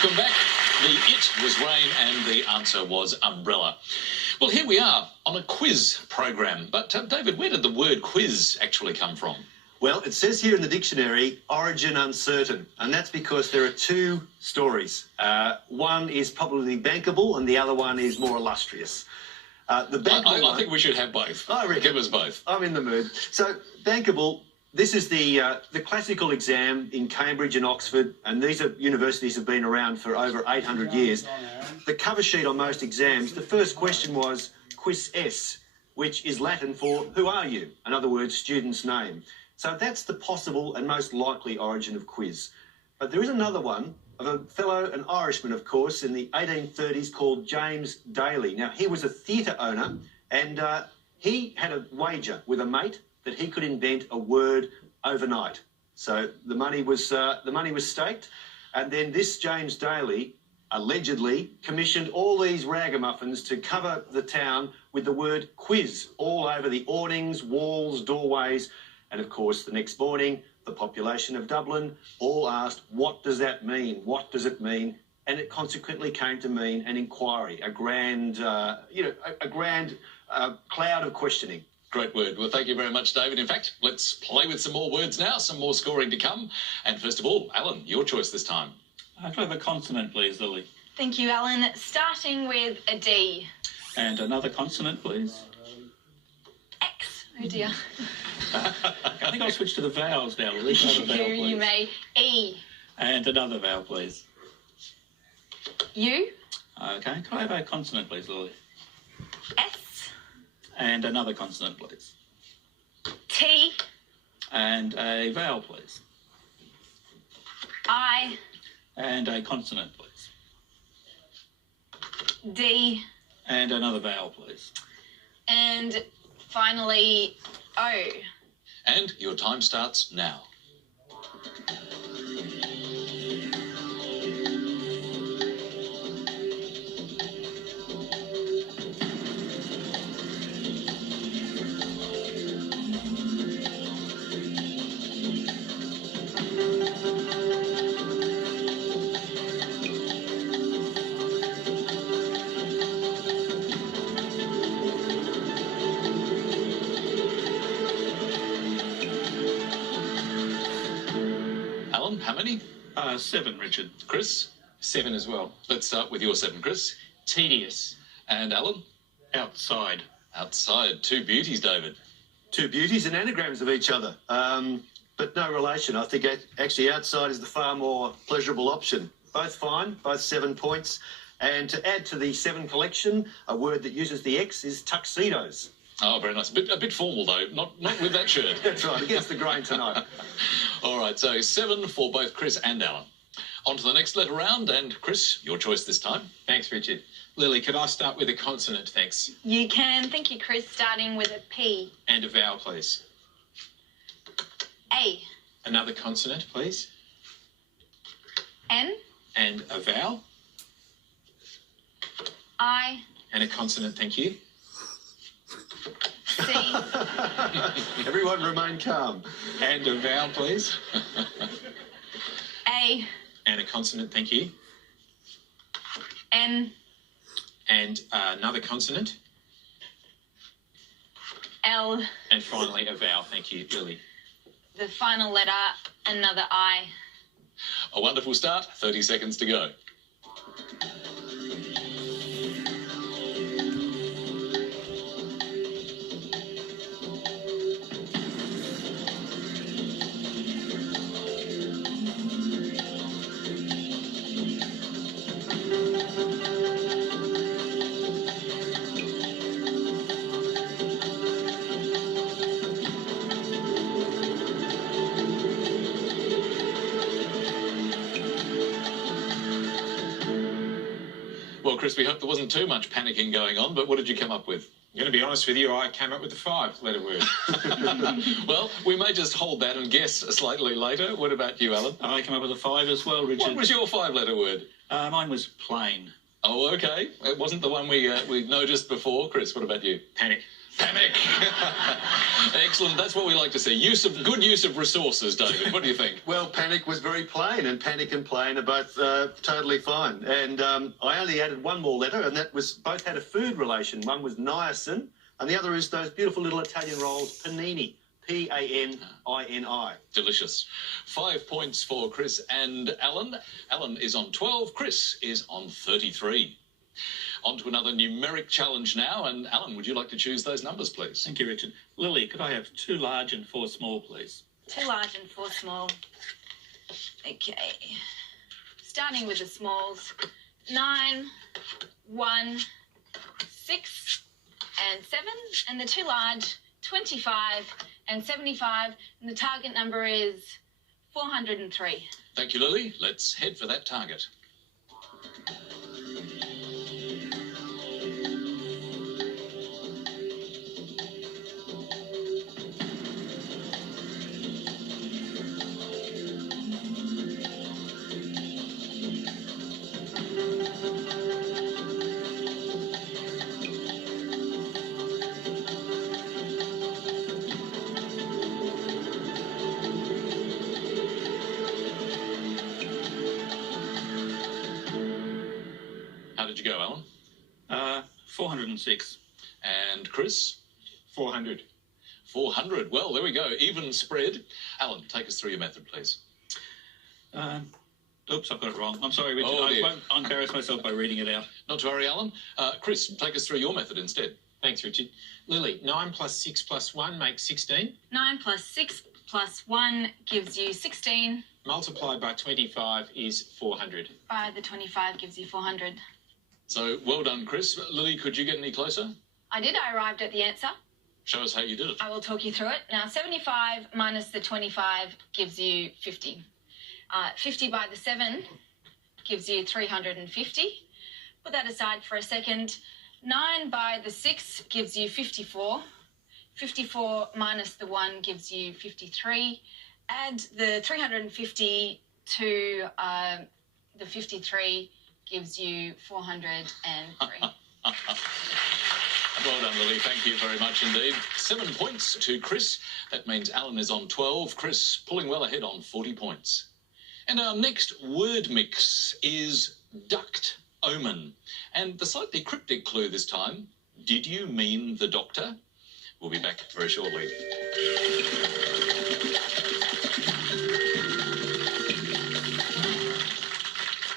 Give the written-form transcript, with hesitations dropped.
welcome back. The it was rain and the answer was umbrella. Well, here we are on a quiz program. But, David, where did the word quiz actually come from? Well, it says here in the dictionary, origin uncertain, and that's because there are two stories. One is probably bankable and the other one is more illustrious. The bankable I think we should have both. I reckon. Give us both. I'm in the mood. So, bankable, this is the classical exam in Cambridge and Oxford, and these are universities have been around for over 800 years. The cover sheet on most exams, the first question was quis es, which is Latin for who are you? In other words, student's name. So that's the possible and most likely origin of quiz. But there is another one of a fellow, an Irishman, of course, in the 1830s called James Daly. Now, he was a theatre owner, and he had a wager with a mate that he could invent a word overnight. So the money was staked, and then this James Daly allegedly commissioned all these ragamuffins to cover the town with the word quiz all over the awnings, walls, doorways. And of course, the next morning, the population of Dublin all asked, what does that mean? What does it mean? And it consequently came to mean an inquiry, a grand cloud of questioning. Great word. Well, thank you very much, David. In fact, let's play with some more words now, some more scoring to come. And first of all, Alan, your choice this time. I'd have a consonant, please, Lily. Thank you, Alan. Starting with a D. And another consonant, please. X. Oh, dear. I think I'll switch to the vowels now, Lily. Another vowel, please. You may. E. And another vowel, please. U. Okay. Can I have a consonant, please, Lily? S. And another consonant, please. T. And a vowel, please. I. And a consonant, please. D. And another vowel, please. And finally, O. And your time starts now. Alan, how many? 7, Richard. Chris? 7 as well. Let's start with your 7, Chris. Tedious. And Alan? Outside. Outside. Two beauties, David. Two beauties and anagrams of each other, but no relation. I think actually outside is the far more pleasurable option. Both fine, both 7 points. And to add to the 7 collection, a word that uses the X is tuxedos. Oh, very nice. A bit formal, though. Not with that shirt. That's right, against the grain tonight. All right, so 7 for both Chris and Alan. On to the next letter round, and Chris, your choice this time. Thanks, Richard. Lily, could I start with a consonant, thanks? You can. Thank you, Chris. Starting with a P. And a vowel, please. A. Another consonant, please. N. And a vowel. I. And a consonant, thank you. C. Everyone remain calm. And a vowel, please. A. And a consonant, thank you. N. And another consonant. L. And finally, a vowel, thank you, Lily. The final letter, another I. A wonderful start. 30 seconds to go. Well, Chris, we hope there wasn't too much panicking going on, but what did you come up with? I'm going to be honest with you, I came up with a 5-letter word. Well, we may just hold that and guess slightly later. What about you, Alan? I came up with a 5 as well, Richard. What was your 5-letter word? Mine was plain. Oh, okay. It wasn't the one we noticed before. Chris, what about you? Panic. Panic. Excellent. That's what we like to see. Good use of resources, David. What do you think? Well, panic was very plain, and panic and plain are both totally fine. And I only added one more letter, and that was both had a food relation. One was niacin, and the other is those beautiful little Italian rolls, panini. P-A-N-I-N-I. Delicious. 5 points for Chris and Alan. Alan is on 12. Chris is on 33. On to another numeric challenge now. And Alan, would you like to choose those numbers, please? Thank you, Richard. Lily, could I have 2 large and 4 small, please? 2 large and 4 small. Okay. Starting with the smalls. 9, 1, 6, and 7. And the 2 large, 25 and 75. And the target number is 403. Thank you, Lily. Let's head for that target. How did you go, Alan? 406. And Chris? 400. 400. Well, there we go. Even spread. Alan, take us through your method, please. Oops, I've got it wrong. I'm sorry, Richard. Oh, I dear. won't embarrass myself by reading it out. Not to worry, Alan. Chris, take us through your method instead. Thanks, Richard. Lily, 9 plus 6 plus 1 makes 16. 9 plus 6 plus 1 gives you 16. Multiplied by 25 is 400. By the 25 gives you 400. So, well done, Chris. Lily, could you get any closer? I did. I arrived at the answer. Show us how you did it. I will talk you through it. Now, 75 minus the 25 gives you 50. 50 by the 7 gives you 350. Put that aside for a second. 9 by the 6 gives you 54. 54 minus the 1 gives you 53. Add the 350 to the 53 gives you 403. Well done, Lily. Thank you very much indeed. 7 points to Chris. That means Alan is on 12. Chris pulling well ahead on 40 points. And our next word mix is duct omen. And the slightly cryptic clue this time, did you mean the doctor? We'll be back very shortly.